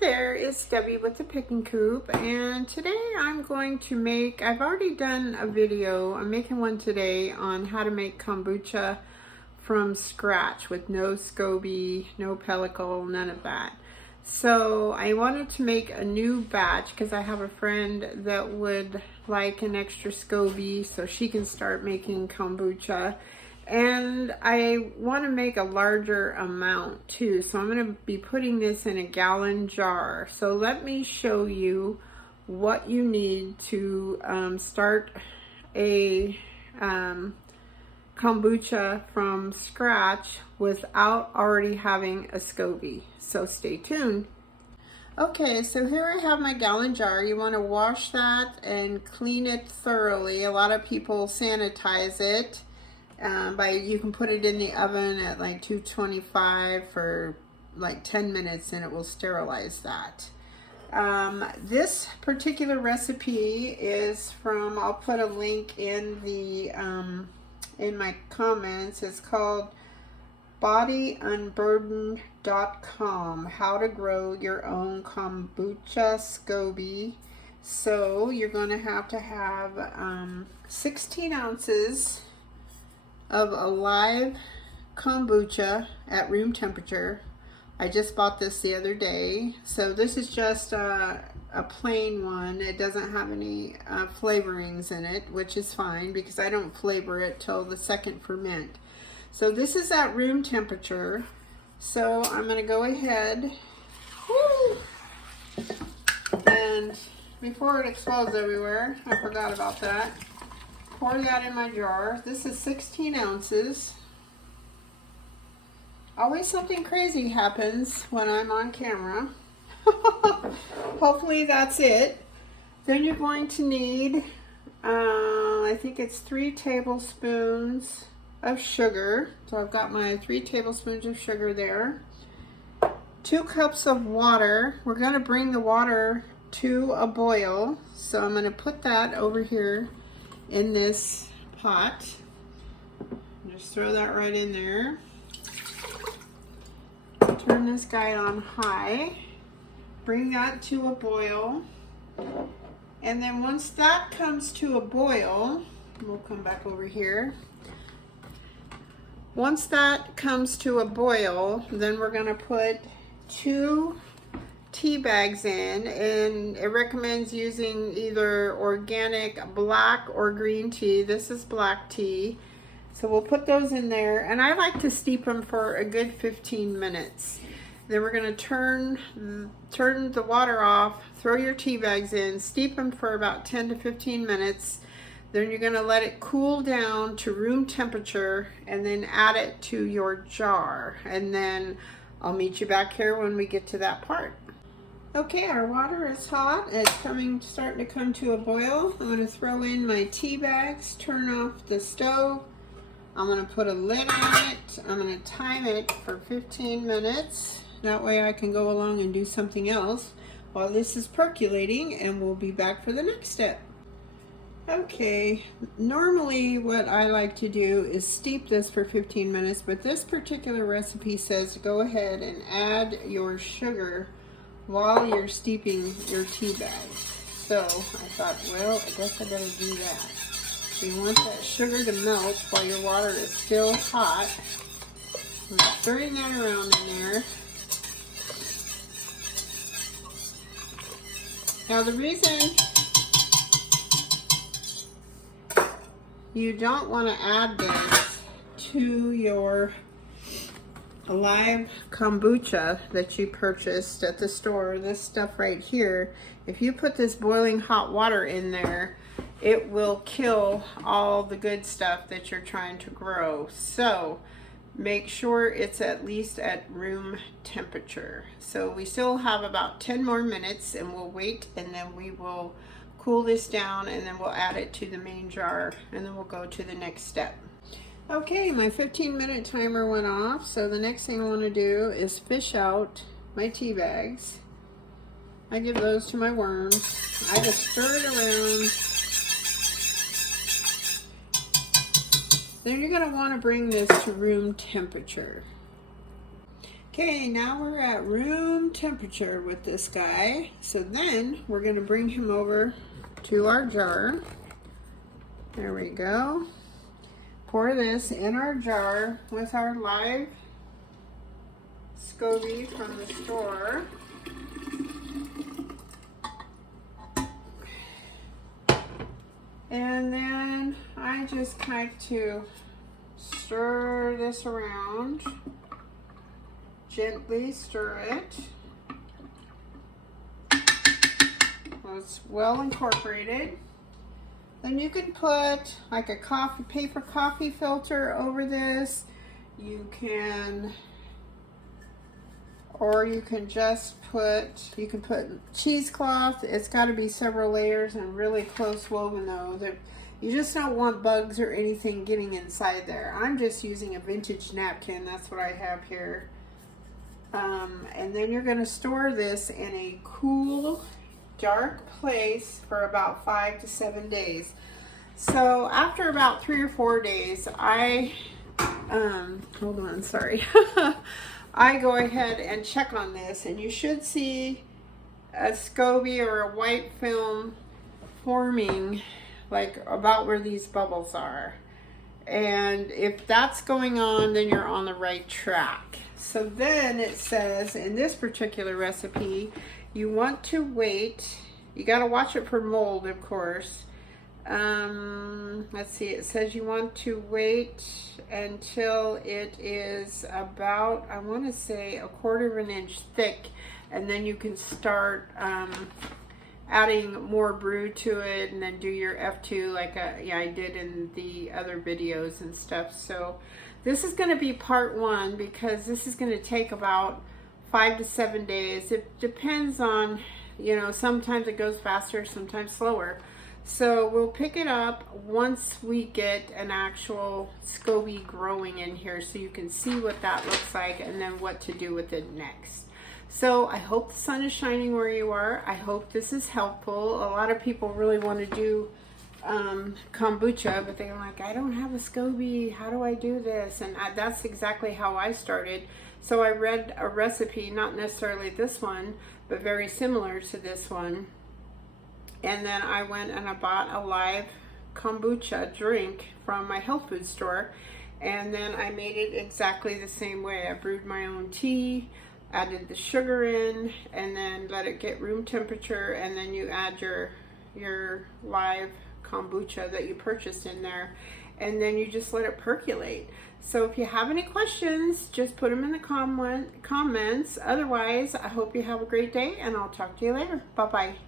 there, it's Debbie with the Pickin Coop, and today I'm going to make, I've already done a video, I'm making one today on how to make kombucha from scratch with no SCOBY, no pellicle, none of that. So I wanted to make a new batch because I have a friend that would like an extra SCOBY so she can start making kombucha. And I want to make a larger amount too, so I'm going to be putting this in a gallon jar. So let me show you what you need to start a kombucha from scratch without already having a SCOBY. So stay tuned. Okay, so here I have my gallon jar. You want to wash that and clean it thoroughly. A lot of people sanitize it. You can put it in the oven at like 225 for like 10 minutes and it will sterilize that. This particular recipe is from, I'll put a link in the in my comments. It's called bodyunburdened.com, how to grow your own kombucha SCOBY. So you're going to have 16 ounces of a live kombucha at room temperature. I just bought this the other day. So this is just a plain one. It doesn't have any flavorings in it, which is fine because I don't flavor it till the second ferment. So this is at room temperature. So I'm going to go ahead and before it explodes everywhere, I forgot about that. Pour that in my jar. This is 16 ounces. Always something crazy happens when I'm on camera. Hopefully that's it. Then you're going to need, I think it's 3 tablespoons of sugar. So I've got my 3 tablespoons of sugar there. 2 cups of water. We're going to bring the water to a boil. So I'm going to put that over here in this pot. Just throw that right in there. Turn this guy on high. Bring that to a boil. And then once that comes to a boil, we'll come back over here. Once that comes to a boil, then we're going to put 2 tea bags in, and it recommends using either organic black or green tea. This is black tea. So we'll put those in there, and I like to steep them for a good 15 minutes. Then we're going to turn the water off, throw your tea bags in, steep them for about 10 to 15 minutes. Then you're going to let it cool down to room temperature and then add it to your jar. And then I'll meet you back here when we get to that part. Okay, our water is hot. It's starting to come to a boil. I'm going to throw in my tea bags, turn off the stove. I'm going to put a lid on it. I'm going to time it for 15 minutes. That way I can go along and do something else while this is percolating, and we'll be back for the next step. Okay, normally what I like to do is steep this for 15 minutes, but this particular recipe says go ahead and add your sugar while you're steeping your tea bag. So I thought, well, I guess I better do that. So you want that sugar to melt while your water is still hot. I'm stirring that around in there. Now the reason you don't want to add this to your live kombucha that you purchased at the store, this stuff right here, if you put this boiling hot water in there, it will kill all the good stuff that you're trying to grow. So make sure it's at least at room temperature. So we still have about 10 more minutes, and we'll wait, and then we will cool this down, and then we'll add it to the main jar, and then we'll go to the next step. Okay, my 15-minute timer went off, so the next thing I want to do is fish out my tea bags. I give those to my worms. I just stir it around. Then you're going to want to bring this to room temperature. Okay, now we're at room temperature with this guy. So then we're going to bring him over to our jar. There we go. Pour this in our jar with our live SCOBY from the store. And then I just like to stir this around. Gently stir it. So it's well incorporated. Then you can put like a paper coffee filter over this. You can, or you can just put cheesecloth. It's got to be several layers and really close woven though. You just don't want bugs or anything getting inside there. I'm just using a vintage napkin. That's what I have here. And then you're going to store this in a cool, dark place for about 5 to 7 days. So after about 3 or 4 days, I hold on, sorry. I go ahead and check on this, and you should see a SCOBY or a white film forming like about where these bubbles are. And if that's going on, then you're on the right track. So then it says in this particular recipe, you want to wait. You got to watch it for mold, of course. Let's see, it says you want to wait until it is about, I want to say, 1/4 of an inch thick, and then you can start adding more brew to it, and then do your F2 like I did in the other videos and stuff. So this is going to be part 1 because this is going to take about 5 to 7 days. It depends on, you know, sometimes it goes faster, sometimes slower. So we'll pick it up once we get an actual SCOBY growing in here, so you can see what that looks like and then what to do with it next. So I hope the sun is shining where you are. I hope this is helpful. A lot of people really want to do kombucha, but they're like, I don't have a SCOBY. How do I do this? And that's exactly how I started. So I read a recipe, not necessarily this one, but very similar to this one. And then I went and I bought a live kombucha drink from my health food store. And then I made it exactly the same way. I brewed my own tea, added the sugar in, and then let it get room temperature, and then you add your live kombucha that you purchased in there, and then you just let it percolate. So if you have any questions, just put them in the comments. Otherwise, I hope you have a great day, and I'll talk to you later. Bye-bye.